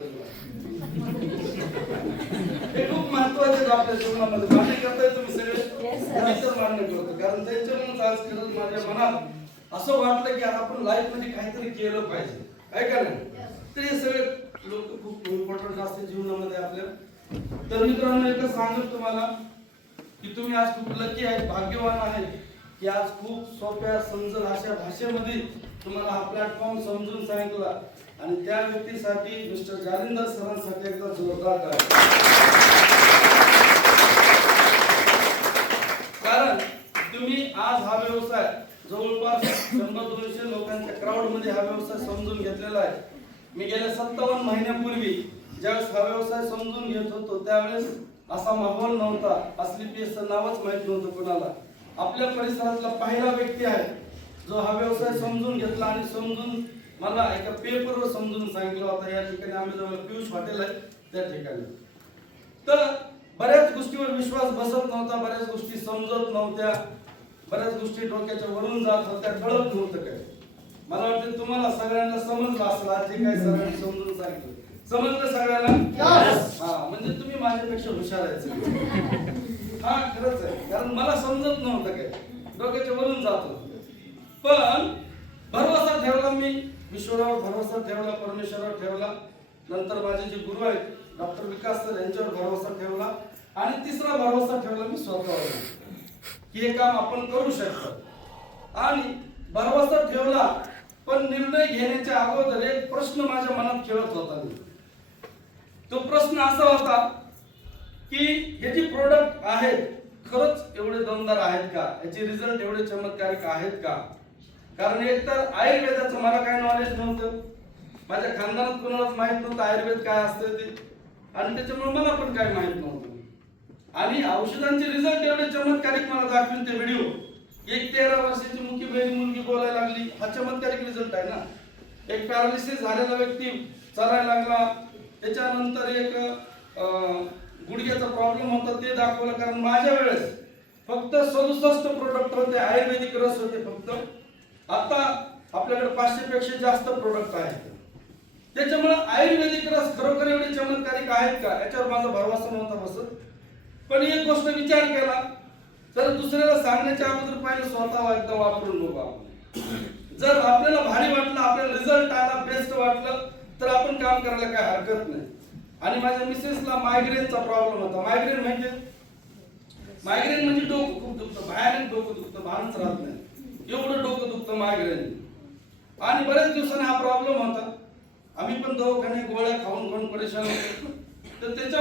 हे खूप महत्वाचे आपल्या जीवनामध्ये मान्य करताय तुम्ही सगळे मान्य करतो कारण त्यांच्यामुळेच आज खरंच माझ्या मनात असं वाटलं की आपण लाईफ मध्ये काहीतरी केलं पाहिजे काय का नाही तर हे सगळे लोक खूप इम्पॉर्टंट असते जीवनामध्ये आपल्या तर मित्रांनो एकच सांगतो तुम्हाला की तुम्ही आज खूप लकी आहे भाग्यवान आहे की आज खूप सोप्या समजल अशा भाषेमध्ये तुम्हाला हा प्लॅटफॉर्म समजून सांगितला आणि त्या व्यक्तीसाठी मिस्टर जालिंदर सरांसाठी एकदा जोरदार करा कारण तुम्ही आज हा व्यवसाय जवळपास 100-200 लोकांच्या क्राऊड मध्ये हा व्यवसाय समजून घेतलेला आहे मी गेल्या 57 महिन्यापूर्वी ज्यावेळेस हा व्यवसाय समजून घेत होतो त्यावेळेस असा माहोल नव्हता असली पीएसचं नावच माहित नव्हतं कोणाला आपल्या परिसरातला पहिला व्यक्ती आहे जो हा व्यवसाय समजून घेतला आणि समजून मला एका पेपरवर समजून सांगितलं होतं या ठिकाणी आम्ही जवळ पियुष हॉटेल आहे त्या ठिकाणी तर बऱ्याच गोष्टीवर विश्वास बसत नव्हता बऱ्याच गोष्टी समजत नव्हत्या बऱ्याच गोष्टी डोक्याच्या वरून जात होत्या कळत नव्हतं काय मला वाटतं तुम्हाला सगळ्यांना समजलं असेल आज जे काही सगळ्यांनी समजून सांगितलं समजलं सगळ्यांना हा म्हणजे तुम्ही माझ्यापेक्षा हुशार आहे हा खरंच आहे कारण मला समजत नव्हतं काय डोक्याच्या वरून जात होतं पण भरवसा ठेवला मी ईश्वरावर भरवसा ठेवला परमेश्वरावर ठेवला नंतर माझे जे गुरु आहेत डॉक्टर विकास सर यांच्यावर भरवसा ठेवला आणि तिसरा भरवसा ठेवला मी स्वतःवर की हे काम आपण करू शकतो आणि भरवसा ठेवला पण निर्णय घेण्याच्या अगोदर एक प्रश्न माझ्या मनात खेळत होता तो प्रश्न असा होता की हे जे प्रोडक्ट आहेत खरंच एवढे दमदार आहेत का याचे रिझल्ट एवढे चमत्कारिक आहेत का कारण एक तर आयुर्वेदाचं मला काही नॉलेज नव्हतं माझ्या खानदानात कोणालाच माहित नव्हतं आयुर्वेद काय असतं ते आणि त्याच्यामुळे मला पण काय माहित नव्हतं आणि औषधांचे रिझल्ट एवढे चमत्कारिक मला दाखवून ते व्हिडिओ एक 13 वर्षाची मुलगी बोलायला लागली हा चमत्कारिक रिझल्ट आहे ना एक पॅरालिसिस झालेला व्यक्ती चालायला लागला त्याच्यानंतर एक गुडघ्याचा प्रॉब्लेम होता ते दाखवलं कारण माझ्या वेळेस फक्त 67 प्रोडक्ट होते आयुर्वेदिक रस होते फक्त आता आपल्याकडे 500 पेक्षा जास्त प्रोडक्ट आहेत त्याच्यामुळे आयुर्वेदिक रस खरोखर एवढे चमत्कारिक आहेत का याच्यावर माझा भरवसा नव्हता बसत पण एक गोष्ट विचार केला तर दुसऱ्याला सांगण्याच्या अगोदर पाहिजे स्वतः एकदा वापरून बघू आपण जर आपल्याला भारी वाटलं आपल्याला रिझल्ट आला बेस्ट वाटलं तर आपण काम करायला काय हरकत नाही आणि माझ्या मिसेसला मायग्रेनचा प्रॉब्लेम होता मायग्रेन म्हणजे डोकं खूप दुखतं भयानक डोकं दुखतं भानच राहत नाही एवढं डोकं दुखतं मायग्रेन आणि बऱ्याच दिवसांनी हा प्रॉब्लेम होता आम्ही पण दवाखाने गोळ्या खाऊन परेशान होतो तर त्याच्या